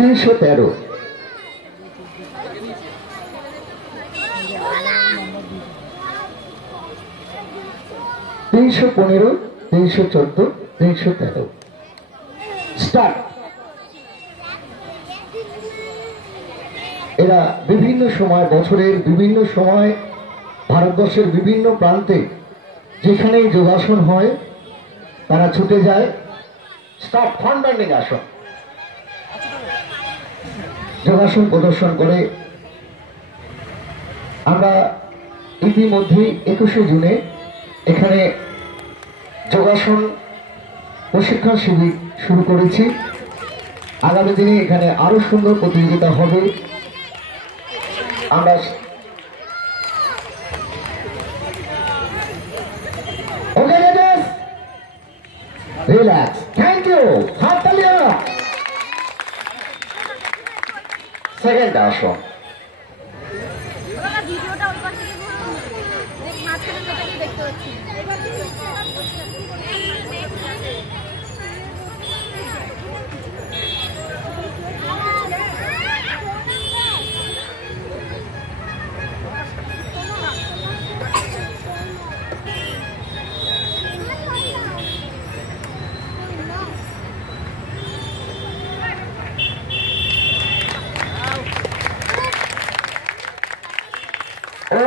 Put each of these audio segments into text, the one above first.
313 315 314 313 স্টার্ট। এরা বিভিন্ন সময় বছরের বিভিন্ন সময় ভারতবর্ষের বিভিন্ন প্রান্তে যেখানেই যোগাসন হয় তারা ছুটে যায়। স্টার্ট। ফ্রন্ট-বেন্ডিং আসন যোগাসন প্রদর্শন করে। আমরা ইতিমধ্যে 21শে জুনে এখানে যোগাসন প্রশিক্ষণ শিবির শুরু করেছি। আগামী দিনে এখানে আরো সুন্দর প্রতিযোগিতা হবে। আমরা রিল্যাক্স। Thank you. হাততালি। সেকেন্ড আসন।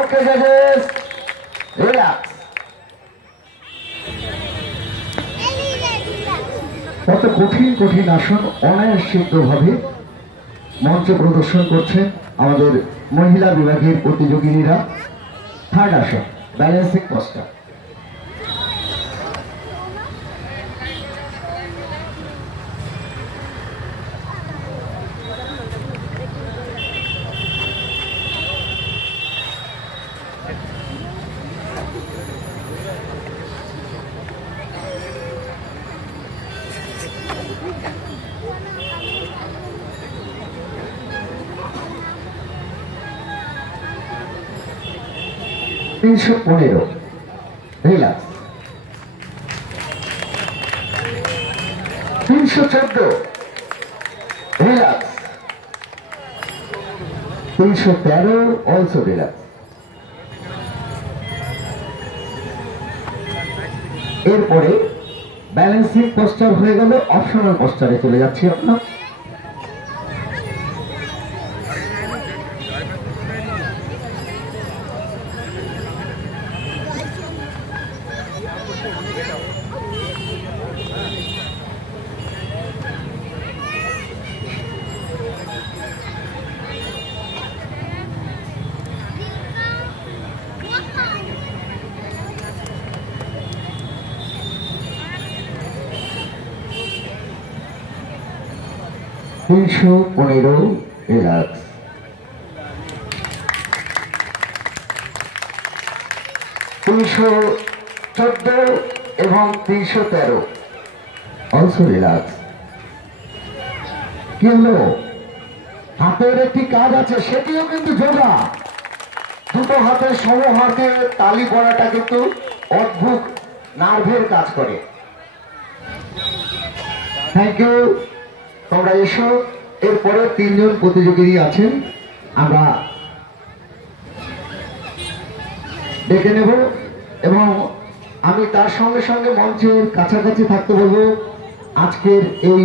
ওকে জাজেস, রিল্যাক্স। কত কঠিন কঠিন আসন অনায়াসভাবে মঞ্চে প্রদর্শন করছেন আমাদের মহিলা বিভাগের প্রতিযোগিনীরা। থার্ড আসন, ব্যালেন্সিং পোস্টার। তিনশো 15 রিল্যাক্স। 314 রিল্যাক্স। 313 অলসো রিল্যাক্স। এরপরে ব্যালেন্সিং পোস্টার হয়ে গেল, অপশনাল পোস্টারে চলে যাচ্ছি আপনার। তিনশো 15 রিল্যাক্স। 314 এবং 313 অলসো রিল্যাক্স। কি হলো? হাতের একটি কাজ আছে, সেটিও কিন্তু যোগা। দুটো হাতের সম হাতে তালি পড়াটা কিন্তু অদ্ভুত নার্ভের কাজ করে। Thank you. তোমরা এসো। এরপরে 3 জন প্রতিযোগী আছেন, আমরা ডেকে নেব এবং আমি তার সঙ্গে সঙ্গে মঞ্চের কাছাকাছি থাকতে বলবো। আজকের এই